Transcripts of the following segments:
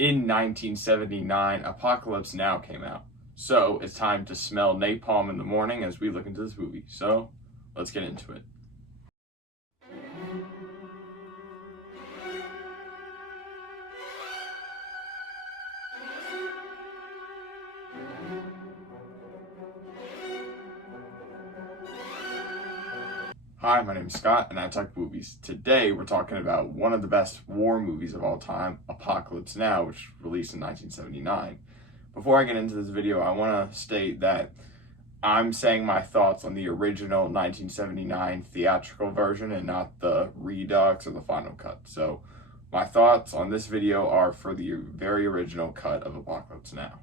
In 1979, Apocalypse Now came out. So it's time to smell napalm in the morning as we look into this movie. So let's get into it. Hi, my name is Scott, and I talk movies. Today, we're talking about one of the best war movies of all time, Apocalypse Now, which was released in 1979. Before I get into this video, I want to state that I'm saying my thoughts on the original 1979 theatrical version and not the Redux or the final cut. So, my thoughts on this video are for the very original cut of Apocalypse Now.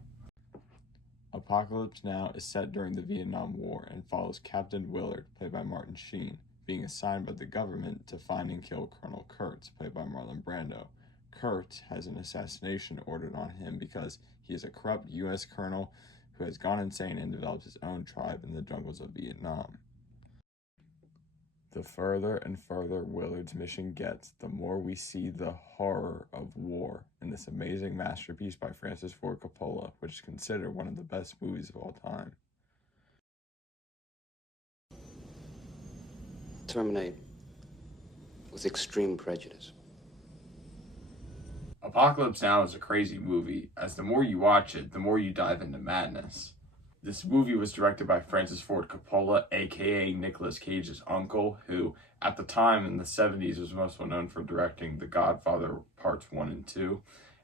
Apocalypse Now is set during the Vietnam War and follows Captain Willard, played by Martin Sheen, being assigned by the government to find and kill Colonel Kurtz, played by Marlon Brando. Kurtz has an assassination ordered on him because he is a corrupt U.S. colonel who has gone insane and developed his own tribe in the jungles of Vietnam. The further and further Willard's mission gets, the more we see the horror of war in this amazing masterpiece by Francis Ford Coppola, which is considered one of the best movies of all time. Terminate with extreme prejudice. Apocalypse Now is a crazy movie, as the more you watch it, the more you dive into madness. This movie was directed by Francis Ford Coppola, aka Nicolas Cage's uncle, who at the time in the 70s was most well known for directing The Godfather Parts 1 and 2.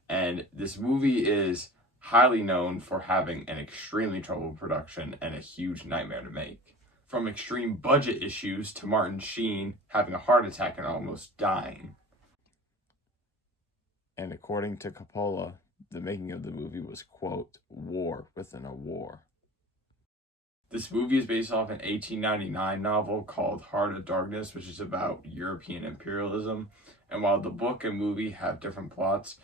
And this movie is highly known for having an extremely troubled production and a huge nightmare to make. From extreme budget issues to Martin Sheen having a heart attack and almost dying. And according to Coppola, the making of the movie was, quote, war within a war. This movie is based off an 1899 novel called Heart of Darkness, which is about European imperialism. And while the book and movie have different plots,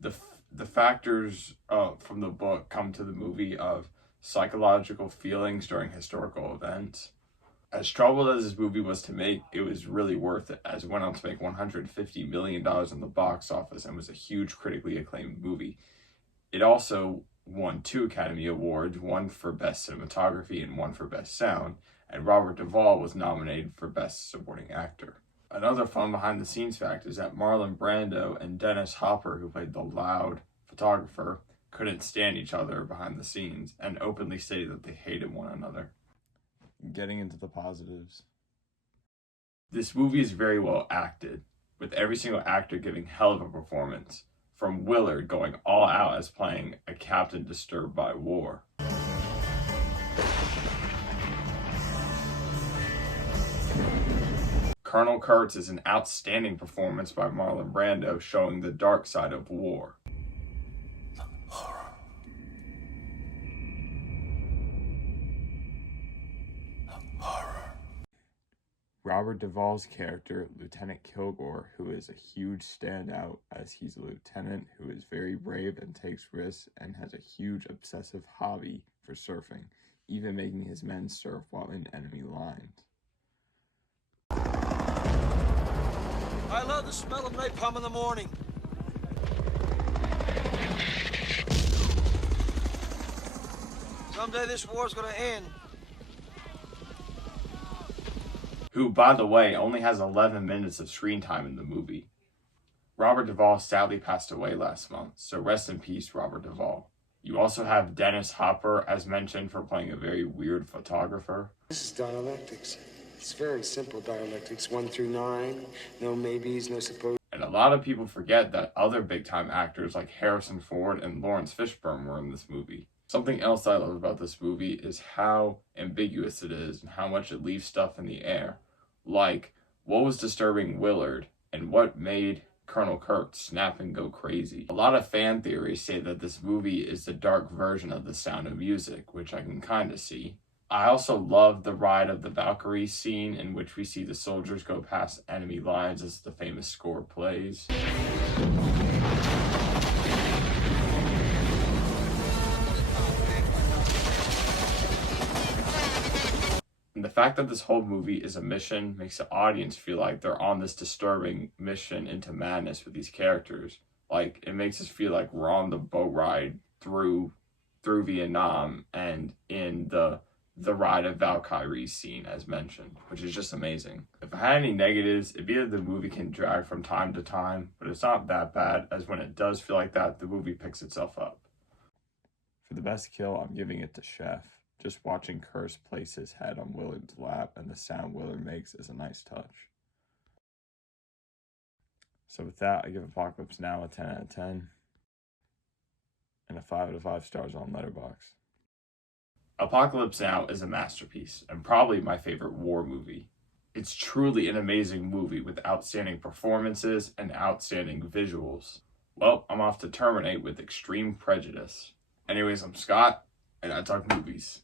the factors from the book come to the movie of psychological feelings during historical events. As troubled as this movie was to make, it was really worth it, as it went on to make $150 million in the box office and was a huge critically acclaimed movie. It also won 2 Academy Awards, one for Best Cinematography and one for Best Sound, and Robert Duvall was nominated for Best Supporting Actor. Another fun behind-the-scenes fact is that Marlon Brando and Dennis Hopper, who played the loud photographer, couldn't stand each other behind the scenes and openly stated that they hated one another. Getting into the positives. This movie is very well acted, with every single actor giving hell of a performance, from Willard going all out as playing a captain disturbed by war. Colonel Kurtz is an outstanding performance by Marlon Brando, showing the dark side of war. Robert Duvall's character, Lieutenant Kilgore, who is a huge standout as he's a lieutenant who is very brave and takes risks and has a huge obsessive hobby for surfing, even making his men surf while in enemy lines. I love the smell of napalm in the morning. Someday this war's gonna end. Who, by the way, only has 11 minutes of screen time in the movie. Robert Duvall sadly passed away last month, so rest in peace, Robert Duvall. You also have Dennis Hopper, as mentioned, for playing a very weird photographer. This is dialectics. It's very simple dialectics, 1 through 9, no maybes, no suppose. And a lot of people forget that other big-time actors like Harrison Ford and Lawrence Fishburne were in this movie. Something else I love about this movie is how ambiguous it is and how much it leaves stuff in the air. Like, what was disturbing Willard and what made Colonel Kurtz snap and go crazy? A lot of fan theories say that this movie is the dark version of The Sound of Music, which I can kind of see. I also love the Ride of the Valkyries scene in which we see the soldiers go past enemy lines as the famous score plays. And the fact that this whole movie is a mission makes the audience feel like they're on this disturbing mission into madness with these characters. Like, it makes us feel like we're on the boat ride through Vietnam and in the ride of Valkyrie's scene, as mentioned, which is just amazing. If I had any negatives, it'd be that the movie can drag from time to time, but it's not that bad, as when it does feel like that, the movie picks itself up. For the best kill, I'm giving it to Chef. Just watching Kurse place his head on Willard's lap and the sound Willard makes is a nice touch. So with that, I give Apocalypse Now a 10 out of 10 and a 5 out of 5 stars on Letterboxd. Apocalypse Now is a masterpiece and probably my favorite war movie. It's truly an amazing movie with outstanding performances and outstanding visuals. Well, I'm off to terminate with Extreme Prejudice. Anyways, I'm Scott, and I talk movies.